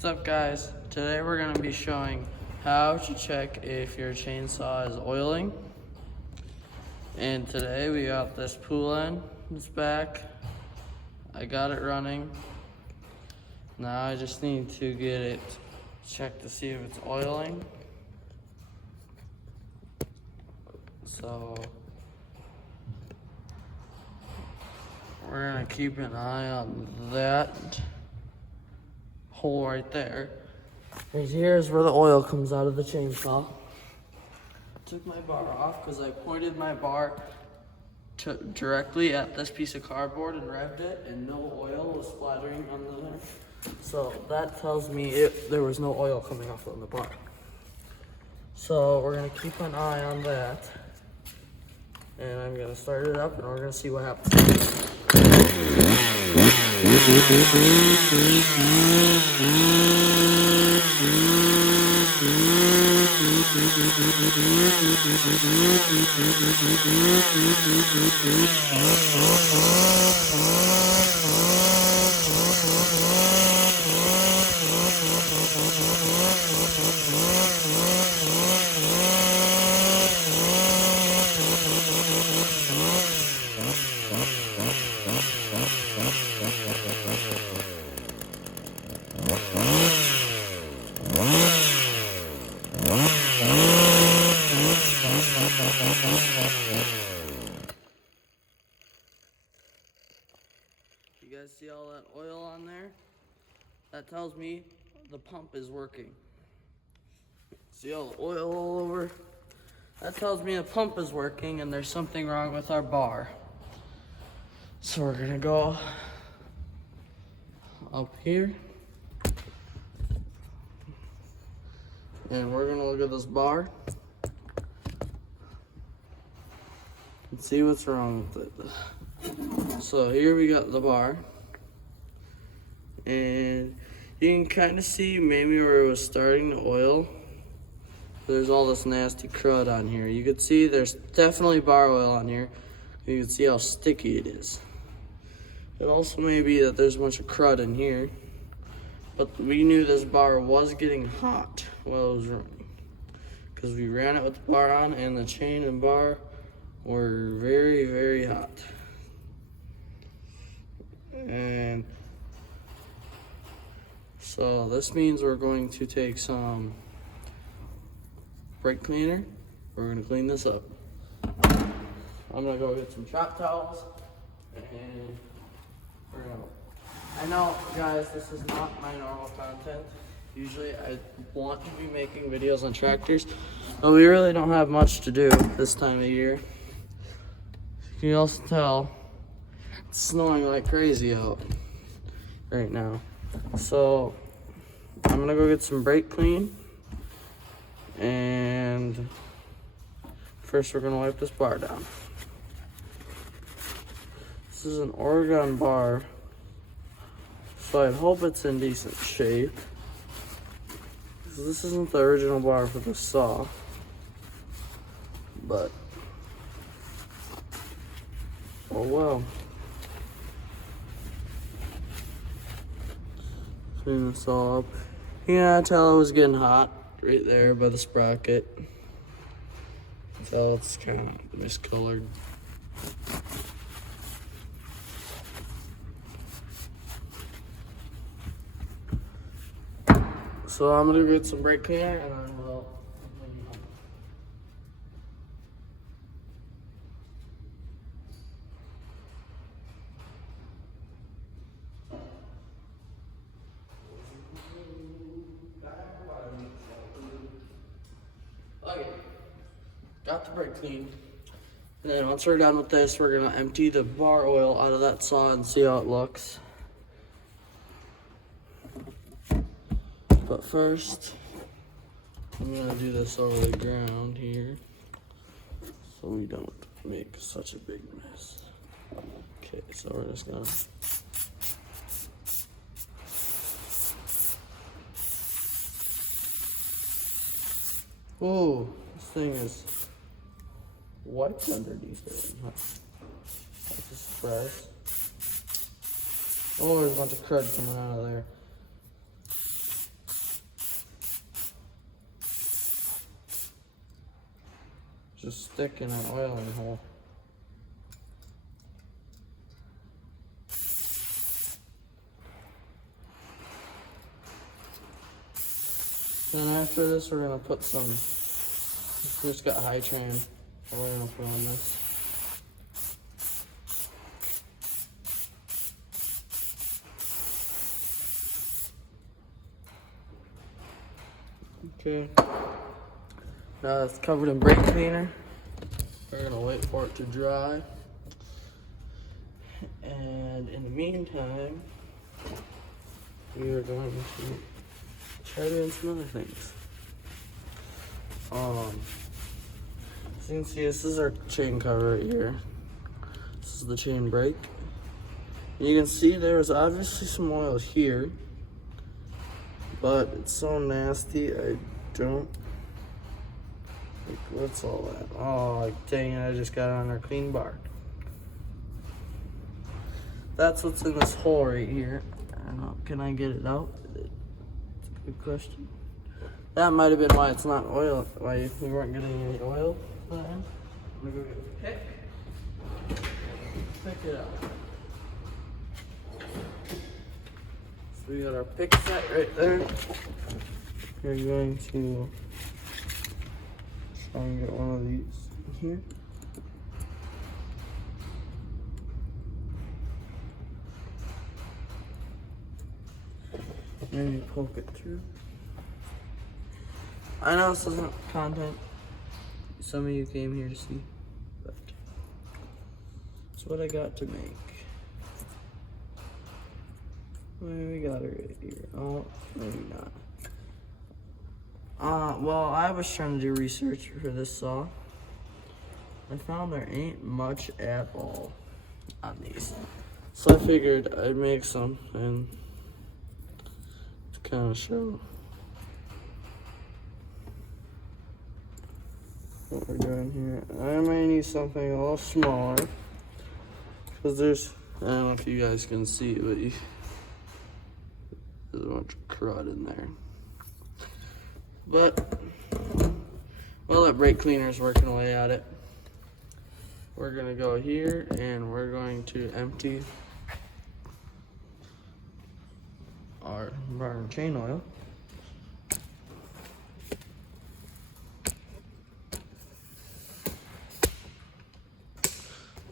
What's up, guys? Today we're going to be showing how to check if your chainsaw is oiling. And today we got this pull end, it's back. I got it running. Now I just need to get it checked to see if it's oiling. So we're going to keep an eye on that hole right there. Right here is where the oil comes out of the chainsaw. Took my bar off because I pointed my bar directly at this piece of cardboard and revved it, and no oil was splattering on there. So that tells me there was no oil coming off on the bar. So we're gonna keep an eye on that, and I'm gonna start it up and we're gonna see what happens. You guys see all that oil on there? That tells me the pump is working. See all the oil all over? That tells me the pump is working and there's something wrong with our bar. So we're gonna go up here and we're gonna look at this bar and see what's wrong with it. So here we got the bar, and you can kind of see maybe where it was starting to oil. There's all this nasty crud on here. You can see there's definitely bar oil on here. You can see how sticky it is. It also may be that there's a bunch of crud in here, but we knew this bar was getting hot while it was running because we ran it with the bar on, and the chain and bar were very, very hot. And so this means we're going to take some brake cleaner. We're going to clean this up. I'm going to go get some shop towels, and we're going to... I know, guys, this is not my normal content. Usually I want to be making videos on tractors, but we really don't have much to do this time of year. You can also tell it's snowing like crazy out right now. So I'm gonna go get some brake clean, and first we're gonna wipe this bar down. This is an Oregon bar, so I hope it's in decent shape. This isn't the original bar for the saw, but oh well. Clean this all up. Yeah, I tell it was getting hot right there by the sprocket. Tell it's kind of miscolored. So I'm gonna get some brake cleaner and I will. Okay, got the brake clean. And then once we're done with this, we're gonna empty the bar oil out of that saw and see how it looks. But first, I'm gonna do this over the ground here so we don't make such a big mess. Okay, so we're just gonna... Whoa, this thing is wiped underneath it. That's a surprise. Oh, there's a bunch of crud coming out of there. just stick in an oiling hole. Then after this, we're gonna put some, we just got high train, we're gonna put on this. Okay, now it's covered in brake cleaner. We're gonna wait for it to dry. And in the meantime, we are going to try doing some other things. As you can see, this is our chain cover right here. This is the chain brake. And you can see there's obviously some oil here, but it's so nasty, I don't, like, what's all that? Oh, like, dang it, I just got it on our clean bar. That's what's in this hole right here. I don't know, can I get it out? It's a good question. That might have been why it's not oil, why we weren't getting any oil. I'm gonna go get a pick. Pick it out. So we got our pick set right there. We're going to try and get one of these here. Maybe poke it through. I know this isn't content some of you came here to see, but it's what I got to make. Well, we got it right here. Oh, maybe not. Well, I was trying to do research for this saw. I found there ain't much at all on these. So I figured I'd make some and to kind of show what we're doing here. I may need something a little smaller because there's, I don't know if you guys can see, but there's a bunch of crud in there. But while that brake cleaner is working away at it, we're gonna go here and we're going to empty our bar and chain oil.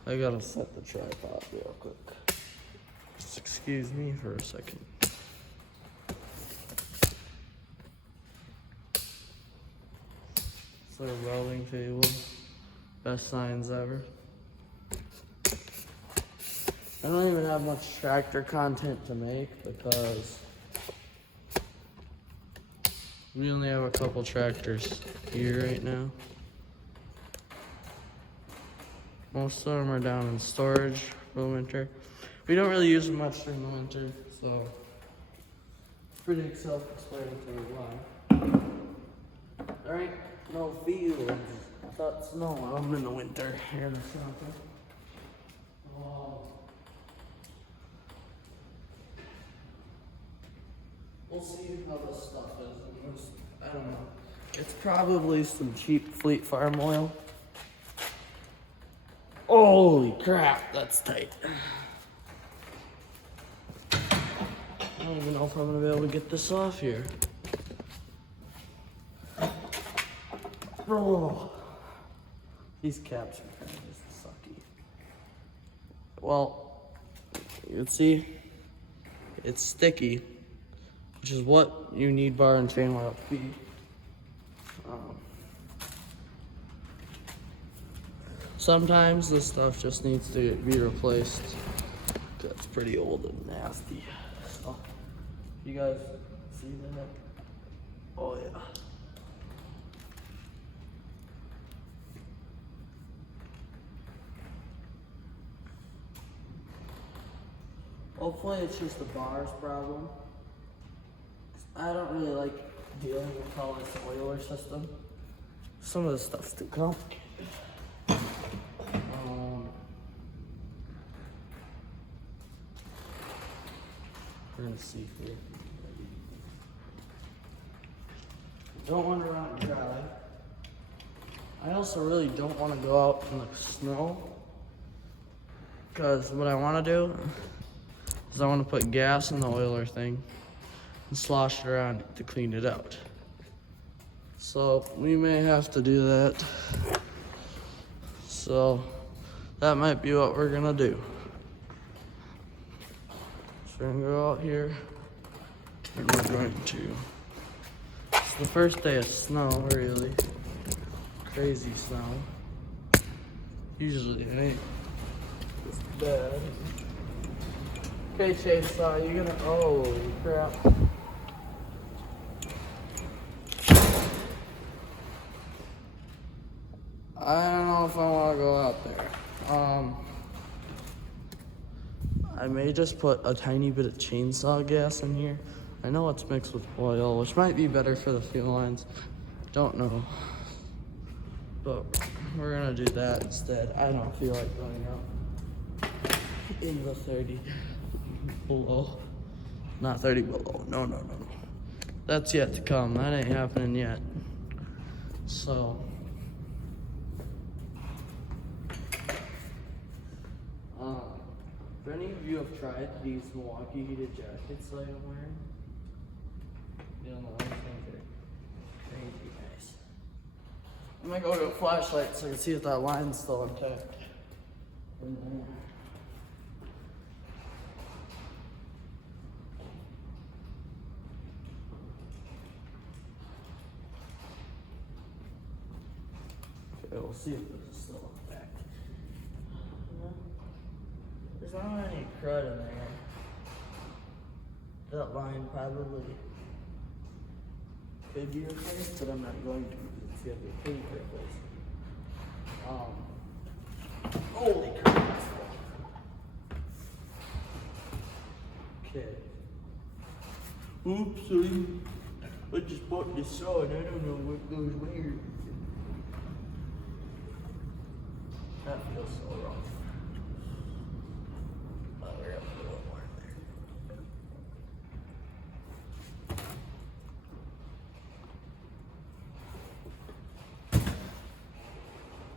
I gotta set the tripod real quick. Just excuse me for a second. It's like a welding table. Best signs ever. I don't even have much tractor content to make because we only have a couple tractors here right now. Most of them are down in storage for the winter. We don't really use them much during the winter, so it's pretty self-explanatory why. There ain't no fields without snow out in the winter here in the summer. Oh. We'll see how this stuff is. I don't know. It's probably some cheap Fleet Farm oil. Holy crap, that's tight. I don't even know if I'm gonna be able to get this off here. Oh, these caps are kind of just sucky. Well, you can see it's sticky, which is what you need bar and chain oil to be. Sometimes this stuff just needs to be replaced. It's pretty old and nasty. So, you guys see that? Oh yeah. Hopefully it's just the bars problem. I don't really like dealing with all this oiler system. Some of this stuff's too complicated. We're gonna see here. Don't want to run it dry. I also really don't want to go out in the snow, because what I want to do is I want to put gas in the oiler thing and slosh it around to clean it out. So we may have to do that. So that might be what we're gonna do. So we're gonna go out here and we're going to, it's the first day of snow, really. Crazy snow. Usually it ain't this bad. Okay, Chase, you gonna, oh crap. I don't know if I want to go out there. I may just put a tiny bit of chainsaw gas in here. I know it's mixed with oil, which might be better for the fuel lines. Don't know. But we're gonna do that instead. I don't feel like going out in the 30 below. Not 30 below. No. That's yet to come. That ain't happening yet. So. If any of you have tried these Milwaukee heated jackets that I'm wearing, you'll know these things are crazy nice. I'm gonna go to a flashlight so I can see if that line's still intact. Okay, we'll see if this is still intact. There's not any crud in there. That line probably could be replaced, but I'm not going to because it's gonna be a pain to replace. Holy crap. Okay. Oops, I just bought this saw and I don't know what goes where. That feels so wrong.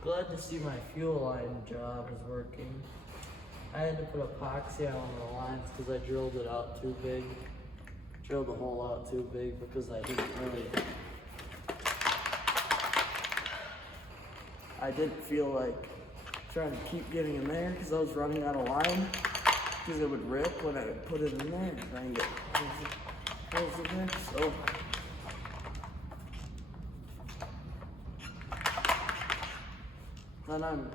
Glad to see my fuel line job is working. I had to put epoxy on the lines because I drilled it out too big. Drilled the hole out too big because I didn't feel like trying to keep getting in there because I was running out of line because it would rip when I would put it in there and try and get holes in there. So then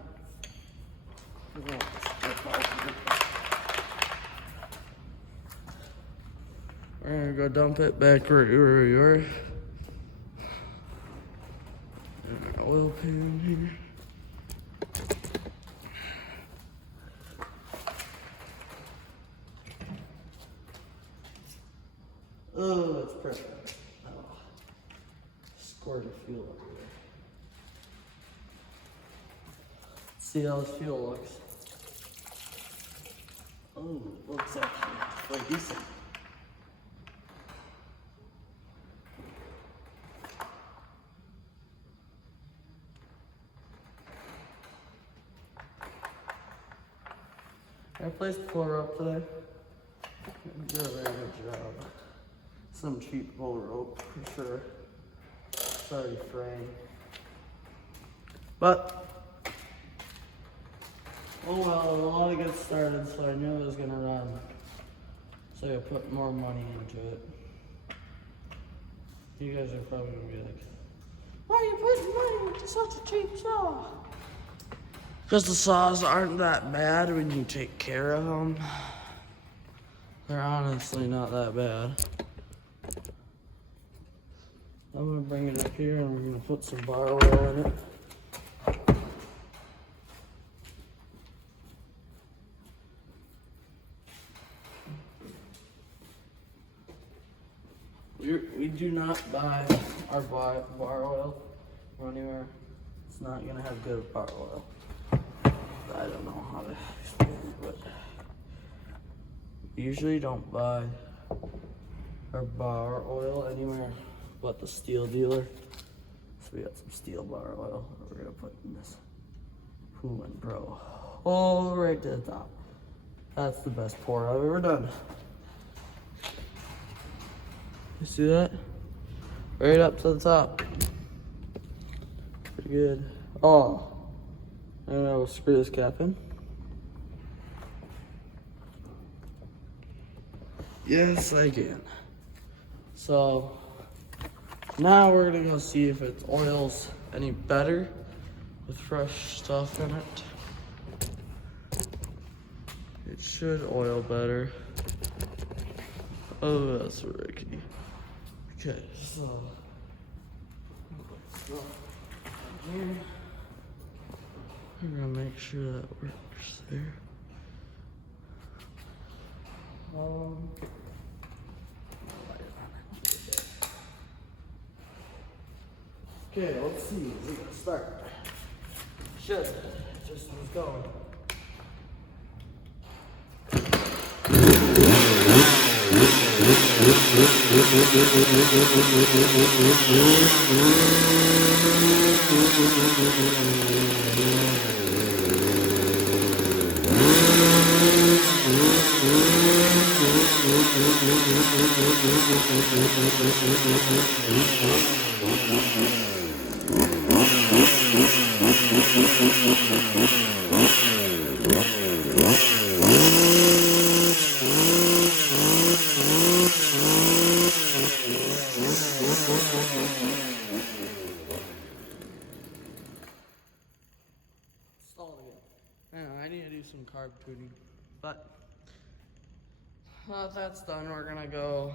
we're gonna go dump it back where we were. And an oil pan here. Oh, that's perfect. Oh. Squirt of fuel everywhere. See how this fuel looks. Oh, it looks actually quite decent. I placed the floor up today. Did a very good job. Some cheap bull rope for sure. It's already framed. But oh well, a lot of get started, so I knew it was gonna run. So I put more money into it. You guys are probably gonna be like, why are you putting money into such a cheap saw? Because the saws aren't that bad when you take care of them. They're honestly not that bad. I'm gonna bring it up here and we're gonna put some bar oil in it. We do not buy our bar oil from anywhere. It's not gonna have good bar oil. I don't know how to explain it, but we usually don't buy our bar oil anywhere but the steel dealer. So we got some steel bar oil that we're gonna put in this Human Pro. All right to the top. That's the best pour I've ever done. You see that? Right up to the top. Pretty good. Oh, and I will screw this cap in. Yes, I can. So now we're gonna go see if its oil's any better with fresh stuff in it. It should oil better. Oh, that's Ricky. Okay, so here we're gonna make sure that works there. Okay, let's see. We're gonna start. Should just was going. Stall again. I need to do some carb tuning, but now that that's done, we're gonna go.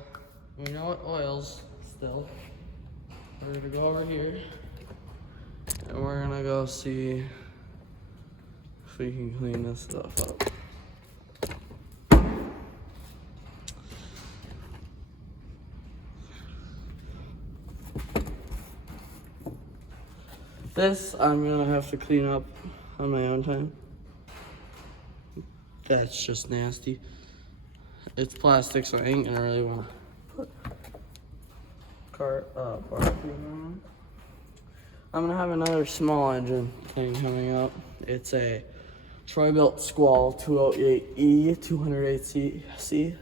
We know it oils still. We're gonna go over here, and we're gonna go see if we can clean this stuff up. This I'm gonna have to clean up on my own time. That's just nasty. It's plastic, so I ain't gonna really wanna put bar cleaner on. I'm gonna have another small engine thing coming up. It's a Troy-Bilt Squall 208E 208cc.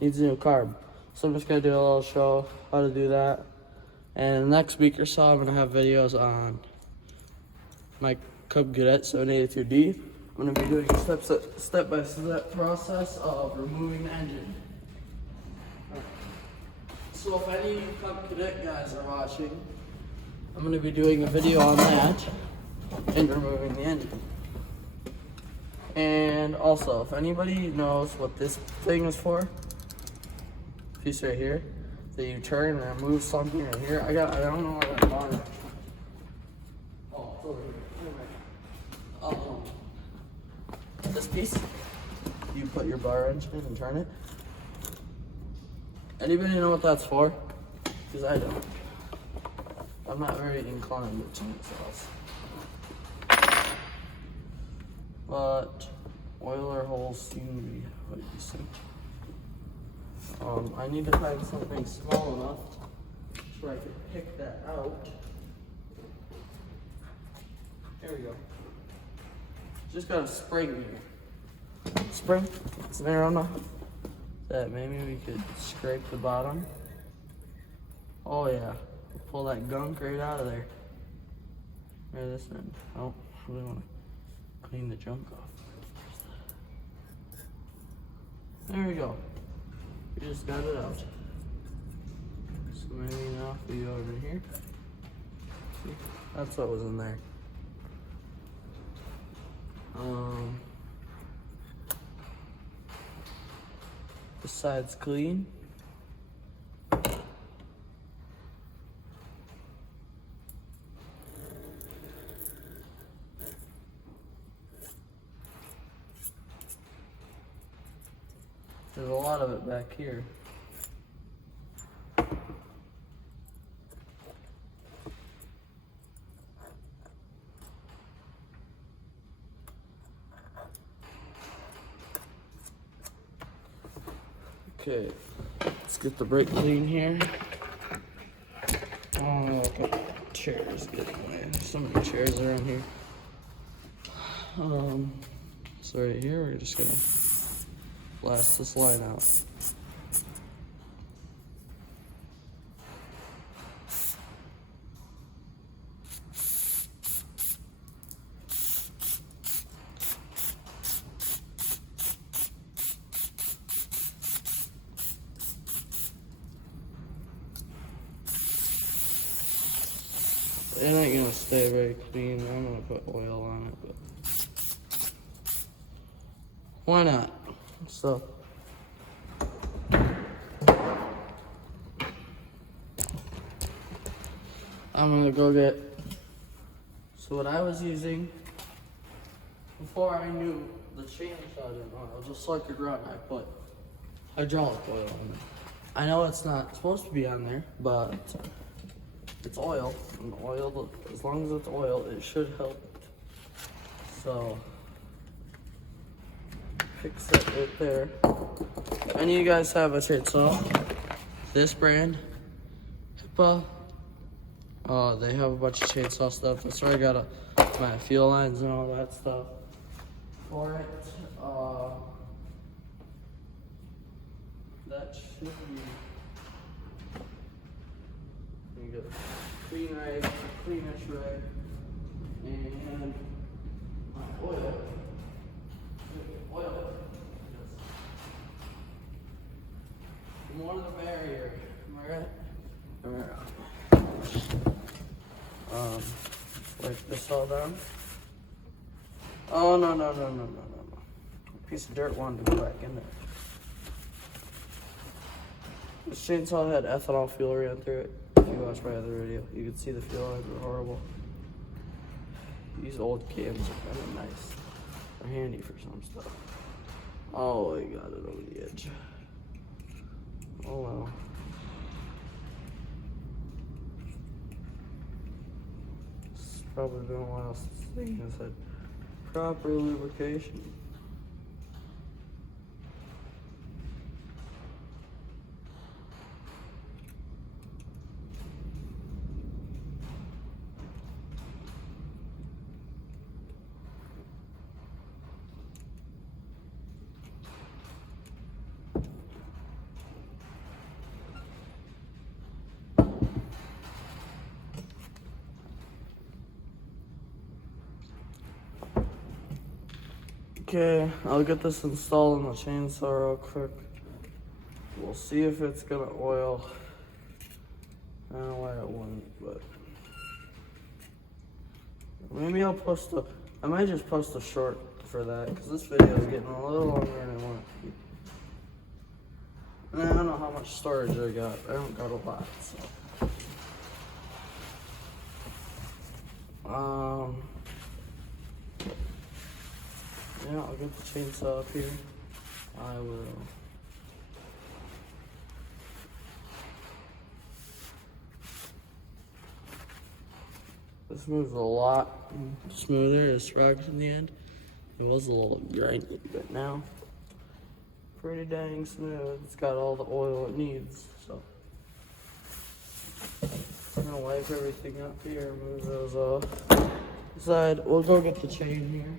Needs a new carb, so I'm just gonna do a little show how to do that. And the next week or so, I'm gonna have videos on my Cub Cadet 783D. I'm gonna be doing a step-by-step process of removing the engine. So if any Cub Cadet guys are watching, I'm gonna be doing a video on that and removing the engine. And also, if anybody knows what this thing is for, piece right here, that you turn and remove something right here. I don't know what I'm on. Oh, it's over here. This piece, you put your bar wrench in and turn it. Anybody know what that's for? Because I don't. I'm not very inclined with chainsaws. But oiler holes seem to be quite decent. I need to find something small enough where I can pick that out. There we go. Just got a spring here. Spring? It's narrow enough that maybe we could scrape the bottom. Oh yeah, pull that gunk right out of there. Or this end. Oh, I really want to clean the junk off. There we go. We just got it out. So maybe now if we go over here. See, that's what was in there. This side's clean. There's a lot of it back here. Okay, let's get the brake clean here. Oh, look at chairs getting away. There's so many chairs around here. So right here, we're just gonna blast this line out. It ain't gonna stay very clean. I'm gonna put oil on it, but why not? So I'm gonna go get. So what I was using before I knew the chainsaw didn't oil, just like a grunt, I put hydraulic oil in it. I know it's not supposed to be on there, but it's oil, and oil, as long as it's oil, it should help. So, fix that right there. If any of you guys have a chainsaw, this brand, Hippa, they have a bunch of chainsaw stuff. That's where I got my fuel lines and all that stuff for it. That should be. You get a clean rag, cleanish rag, and my oil. Oil. The more the merrier. Am I right? Wipe this all down. Oh, no. A piece of dirt wanted to go back in there. This chainsaw had ethanol fuel ran through it. If you watch my other video, you can see the fuel lines were horrible. These old cans are kind of nice. They're handy for some stuff. Oh, I got it over the edge. Oh well. It's probably been a while since this thing has had proper lubrication. Okay, I'll get this installed on the chainsaw real quick. We'll see if it's gonna oil. I don't know why it wouldn't, but maybe I'll post a. I might just post a short for that because this video is getting a little longer than I want it to be. And I don't know how much storage I got. I don't got a lot, so. Yeah, I'll get the chainsaw up here. I will. This moves a lot smoother. It's rocked in the end. It was a little grindy, but now pretty dang smooth. It's got all the oil it needs. So I'm gonna wipe everything up here, move those off. Aside, we'll go get the chain here.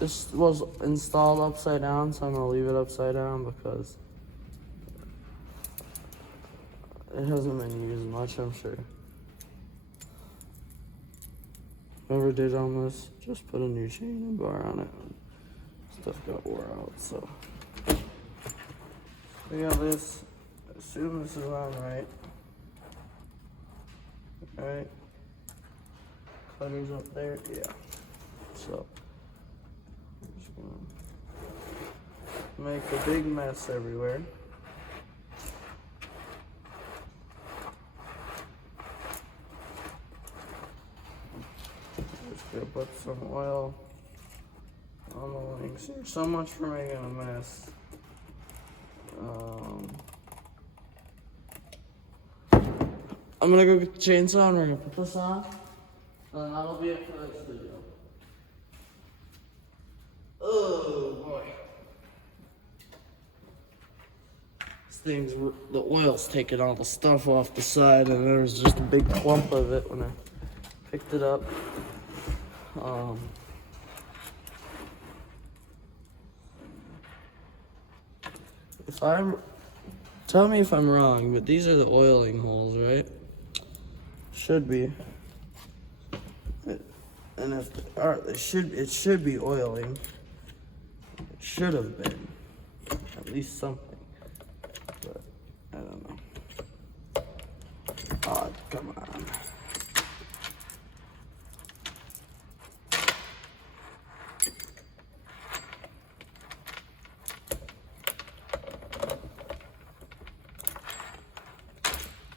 This was installed upside down, so I'm gonna leave it upside down because it hasn't been used much, I'm sure. Whoever did on this, just put a new chain and bar on it. Stuff got wore out, so. We got this. Assume this is on right. Alright. Cutter's up there, yeah. So. Make a big mess everywhere. Just gonna put some oil on the links. There's so much for making a mess. I'm gonna go get the chainsaw and we're gonna put this on. And that'll be it for this video. Oh boy. The oil's taking all the stuff off the side, and there was just a big clump of it when I picked it up. Tell me if I'm wrong, but these are the oiling holes, right? Should be. And if they are, it should be oiling. It should have been. At least something. But I don't know. Oh, come on.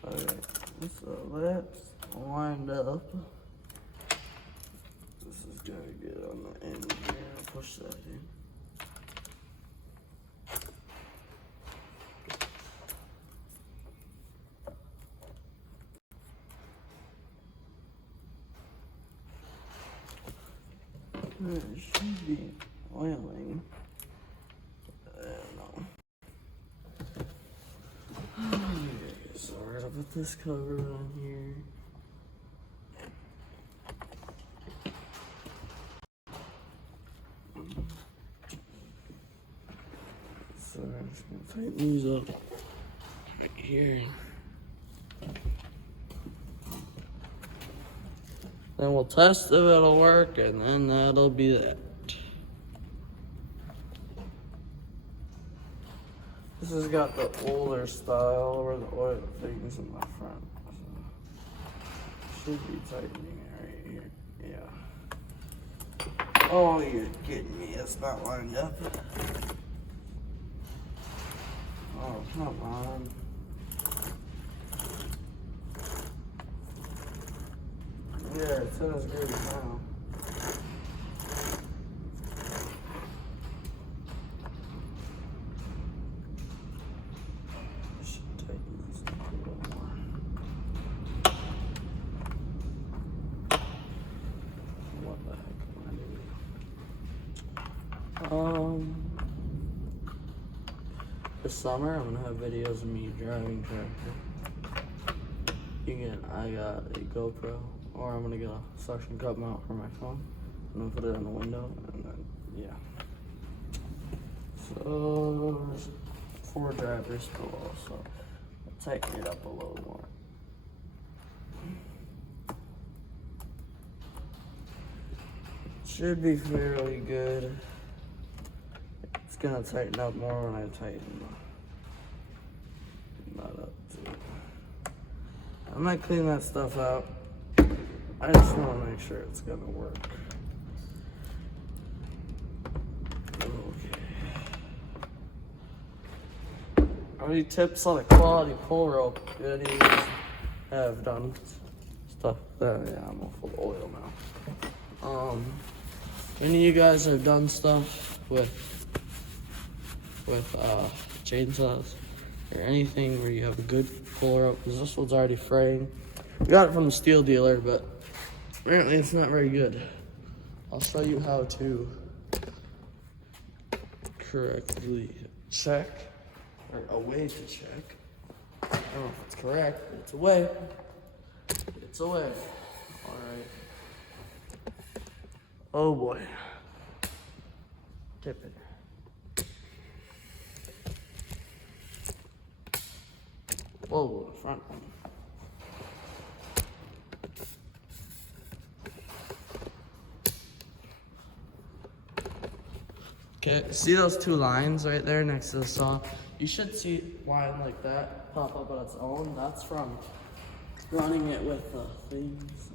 Alright, so let's wind up. This is gonna get on the end here. I'll push that in. It should be oiling. I don't know. Okay, so we're gonna put this cover on here. So I'm just gonna tighten these up right here. Then we'll test if it'll work, and then that'll be that. This has got the older style where the oil thing's in the front. So should be tightening right here. Yeah. Oh, you're kidding me. It's not lined up. Oh, come on. Yeah, it's in as good now. I should tighten this up a little more. What the heck am I doing? This summer I'm gonna have videos of me driving tractor. I got a GoPro. Or I'm gonna get a suction cup mount for my phone. I'm gonna put it on the window, and then, yeah. So, there's 4 drivers below, so I'll tighten it up a little more. Should be fairly good. It's gonna tighten up more when I tighten that up too. I might clean that stuff out. I just want to make sure it's gonna work. Okay. Any tips on a quality pull rope videos have done stuff? Yeah, I'm all full of oil now. Any of you guys have done stuff with chainsaws or anything where you have a good pull rope? Because this one's already fraying. We got it from the steel dealer, but apparently it's not very good. I'll show you how to correctly check, or a way to check. I don't know if it's correct, but it's a way. It's a way. All right. Oh boy. Tip it. Whoa, the front one. Okay, see those 2 lines right there next to the saw? You should see a line like that pop up on its own. That's from running it with the things.